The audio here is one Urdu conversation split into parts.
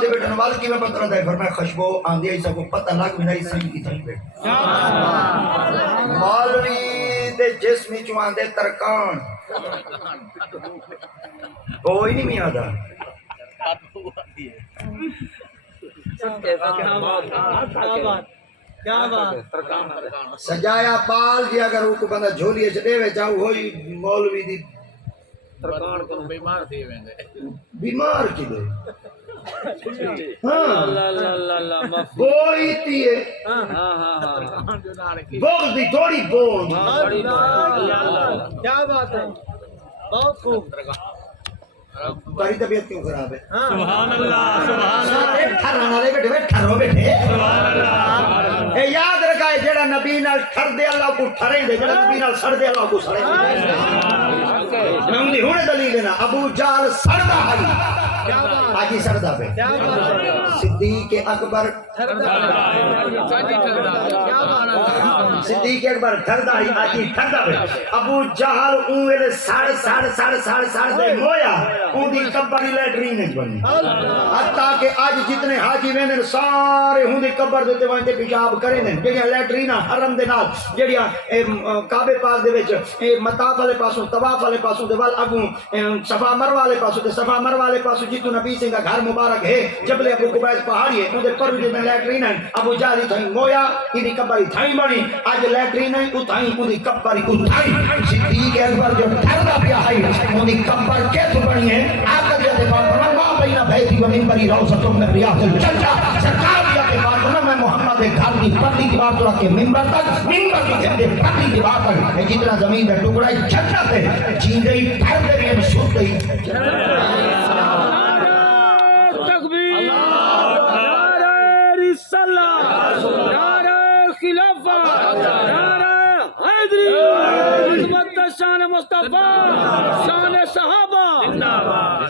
دے بیٹے نواز کی میں پتہ لگتا ہے فرمایا خوشبو آندھی ہے سب کو پتہ لگ بھی نہیں سنگ کی تھیں بیٹے مولوی دے جسمی چوان دے ترکان کوئی نہیں میاں دا سجایا پال جی اگر وہ کو بندہ جھولیے سے دے وے چاہو ہوئی مولوی دی ترکان کو بیمار تھی ویندے بیمار کی دے بوئی تھی ہے بغض دی تھوڑی بوند کیا بات ہے بہت خوب تاری طبیعت کیوں خراب ہے سبحان اللہ سبحان اللہ ٹھرانا دے بیٹھے ٹھرو بیٹھے اے یاد رکھا ہے جڑا نبی نال ٹھر دے اللہ کو ٹھرے دے جڑا نبی نال سڑ دے اللہ کو سڑے دے میں ان دی ہونے دلیل ہے نا ابو جال سڑدا ہے آجی سڑدا پہ صدیق اکبر صدیق اکبر ٹھردا ہے آجی ٹھردا پہ ابو جہل اونویلے سڑ دے مویا اون دی قبر لیٹرین بنی حتیٰ کہ آج جتنے حاجی ویندے سارے ہوں دی قبر دے وانتے پیشاب کرے نے جڑیاں لیٹرینا حرم دے نال جڑیاں کعبے پاک دے وچ مطاف والے پاسوں طواف والے پاسوں دے ول اگوں صفا مروہ والے پاسوں تے صفا مروہ والے پاسوں جتوں نبی سنگھ دا گھر مبارک ہے جبل ابو قبیس پہاڑی ہے اون دے پر دے لیٹرین ابو جہل تھئی مویا ان دی قبر تھئی بنی اج لیٹرین او تھئی اون دی قبر او تھئی صدیق اکبر جو ٹھردا پیا ہے اون دی قبر کیتھوں بنی ہے آقا دے فرمایا ما بین بیتی و منبری روضۃ من ریاض الجنہ سرکار کے بعد میں محمد کے گھر کی پتلی دیوار تو کے منبر تک منبر کی جھنڈے پتلی دیوار تک جتنا زمین کا ٹکڑا ہے جنت ہے جیندے ہی ٹھہر گئے ہیں شد ہی تکبیر نعرہ رسالت نعرہ خلافت نعرہ حیدری عظمت شان مصطفیٰ شان صحابہ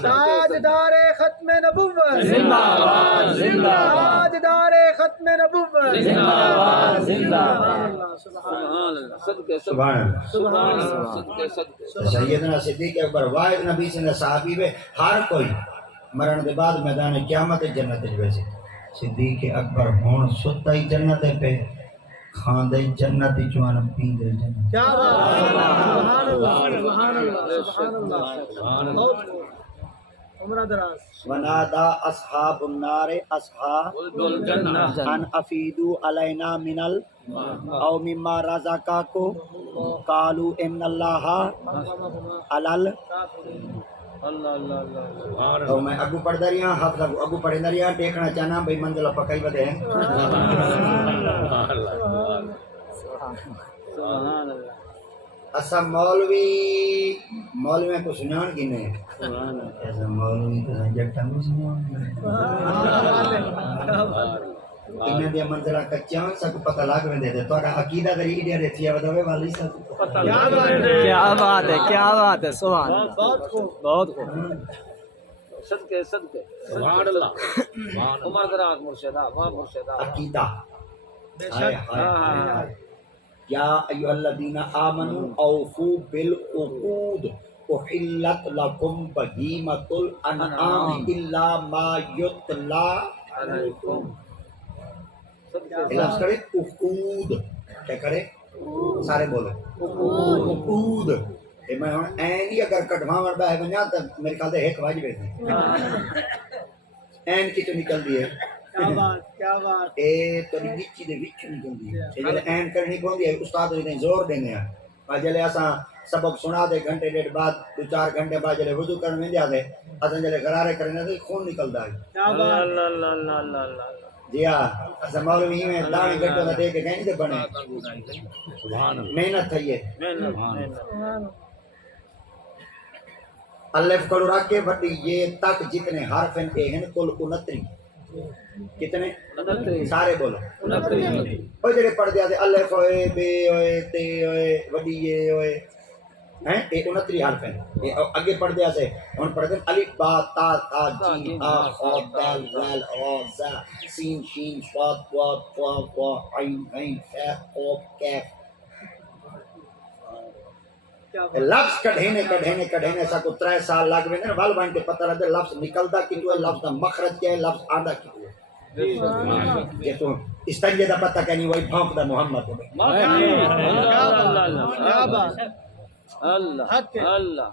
تاجدار ختم نبوت زندہ باد زندہ باد تاجدار ختم نبوت زندہ باد زندہ باد سبحان اللہ صدقے سبحان اللہ سبحان اللہ صدقے صدقے سیدنا صدیق اکبر واحد نبی سے صحابی میں ہر کوئی مرن دے بعد میدان قیامت جنت ویسے صدیق اکبر ہون ستا ہی جنت پہ کھاندے جنت چوان پیندے جنت کیا بات سبحان اللہ سبحان اللہ سبحان اللہ سبحان اللہ عمرہ دراز ونادا اصحاب النار اصحاب الجنہ ان افیدو علینا من او مما رزقاکو قالوا ان اللہ علل اللہ اللہ اللہ تو میں اگو پڑھ دریا حافظ اگو پڑھ دریا دیکھنا چاہنا بھئی منزل پکائی بدے ہیں سبحان اللہ اسا مولوی کو سنان کی نہیں ایسا مولوی تو جٹا میں سنان انہیں دیا منظرہ کچھان سا کو پتہ لاغ میں دے دے تو اگر عقیدہ دری ایڈیا دیتی ہے ودوے والی سا کیا بات ہے کیا بات ہے سبحان اللہ بہت خوب بہت خوب صدقے صدقے سبحان اللہ عمر دراز مرشدہ واہ مرشدہ عقیدہ یا ایوہ الذین آمنوا اوفوا بالعقود احلت لکم بہیمۃ الانعام الا ما یتلی علیکم لفظ کرے عقود کیا کرے سارے بولو عقود میں این ہی اگر کٹواں ورڈا ہے بنیا تو میرے خیال سے ایک واجب ہے این کی تو نکل دی ہے کیا بات اے تو نیچی دے وچ نکل دی ہے جلے این کرنی پوندی ہے استاد نے زور دینے ہیں اور جلے اساں سبق سنا دے گھنٹے ڈیڑھ بعد 2-4 گھنٹے بعد جلے وضو کرنے ویندے آدے اساں جلے غرارے کرنے تے خون نکلدا ہے کیا بات اللہ اللہ اللہ اللہ جی ہاں اساں مولوی میں دانے گھٹوں دا دے کے کہیں تے بنے سبحان اللہ محنت تھی ہے سبحان الف کو رکھ کے بڑی یہ تک جتنے حرف ہیں اے ہیں کل 29 کتنے سارے بولو او جڑے پڑھ دیا تے الف ہوئے بے ہوئے تے ہوئے وڈی یہ ہوئے ہیں اے 29 حرف ہیں اگے پڑھ دیا سے ہن پڑھ دے الف با تا تھا جیم آ خا دال ذال را زا سین شین صاد ضاد طا ظا عین عین فاء قاف کاف لفظ کڈھینے سا کو 3 سال لگ وے نے ول وان تے پتہ لگے لفظ نکلدا کیوں ہے لفظ دا مخرج کیا ہے لفظ آندا کیوں ہے کہ تو اس طرح دا پتہ کہ نہیں وہی بھونک دا محمد ہے اللہ اللہ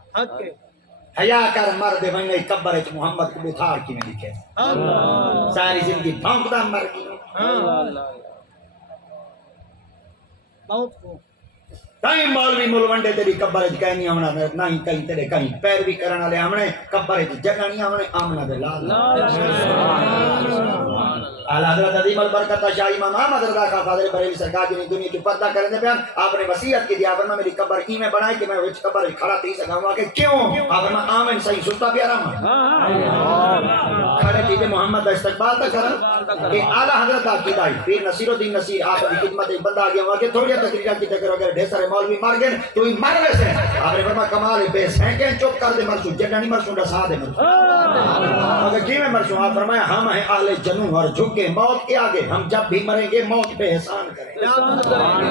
حیا کر مرد ونے قبر وچ محمد کو بخار کی نہیں لکھے ساری زندگی بھونک دا مر گئی کہیں مولوی ملوڈے تیری قبر وچ کہیں نہیں آمنا نہ ہی کہیں تیرے کہیں پیروی کرن والے آمنے قبر وچ جگہ نہیں آمنے آمنا دے لال اعلی حضرت عظیم البرکت شاہ امام احمد رضا خان فاضل بریلوی سرکار جی نے دنیا کی پردہ کرنے دے بیان آپ نے وصیت کی دیا فرمایا میری قبر کی میں بنائی کہ میں وچ قبر وچ کھڑا تھی سکاں کہ کیوں آپ فرمایا آمن صحیح ستا بھی آرام کھڑے تھی کہ محمد دا استقبال تک کرن کہ اعلی حضرت عقیدہ پیر نصیر الدین نصیر آپ کی خدمت میں بندہ گیا ہوا کہ تھوڑی تقریرات کی ٹکر وغیرہ ڈھیر سارے مولوی مار گئے تو ہی مر ویسے آپ نے فرمایا کمال بے سینکیں چپ کر دے مرسو جگہ نہیں مرسو ڈسا دے مرسو مگر کی میں مرسو آپ فرمایا ہم ہیں اہل جنون اور جھکے موت کے آگے ہم جب بھی مریں گے موت پہ احسان کریں گے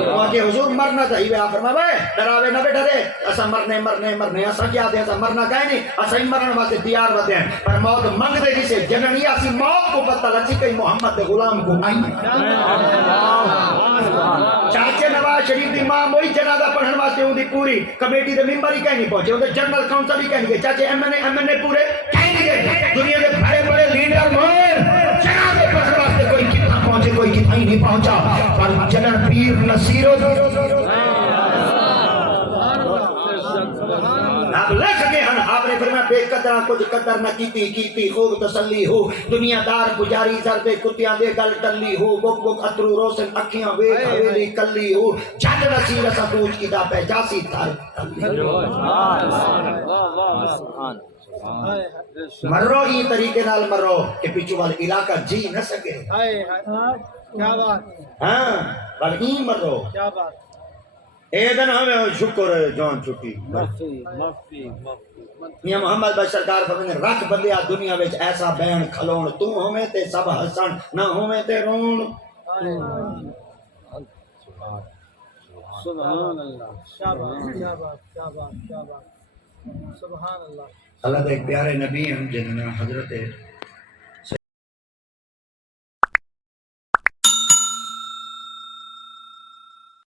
وہاں کہ حضور مرنا چاہیے آپ فرمایا بھائی ڈراوے نہ ڈرے ایسا مرنے ایسا کیا دے ایسا مرنا کہیں نہیں ایسا ہی مرن واسطے تیار ہوتے ہیں پر موت منگ دے جسے جننی ایسی موت کو پتہ لچی کئی محمد دے غلام کو آئی چاچے نواز شریف دی ماں وہی جنازہ پڑھن واسطے ہوں دی پوری کمیٹی دے ممبر ہی کہیں نہیں پہنچے ہوں دے جنرل کاؤنسل ہی کہیں نہیں گئے چاچے ایم این اے پورے کہیں نہیں گئے دنیا کے بڑے بڑے لیڈر مہر جنازے پڑھن واسطے کوئی کتنا پہنچے کوئی کتنا ہی نہیں پہنچا پر جنرل پیر نصیر آپ لکھ گئے ہیں آپ نے فرمایا بے قدرہ کچھ قدر نہ کیتی خوب تسلی ہو دنیا دار پجاری سر دے کتیاں دے گل ٹلی ہو بک بک اترو روشن اکھیاں ویکھ حویلی کلی ہو جھٹ نصیر اسا پوچھ کی دا پہ جاسی تھار مرو ہی طریقے نال مرو کہ پیچھو والے علاقہ جی نہ سکے ہاں بلکہ مرو اے دن ہمیں شکر ہے جان چکی میاں محمد بشر سرکار فرماتے رکھ بندیا دنیا وچ ایسا بین کھلون تو ہوویں تے سب ہسن نہ ہوویں تے رون سبحان اللہ اللہ دے پیارے نبی ہیں جنہاں حضرت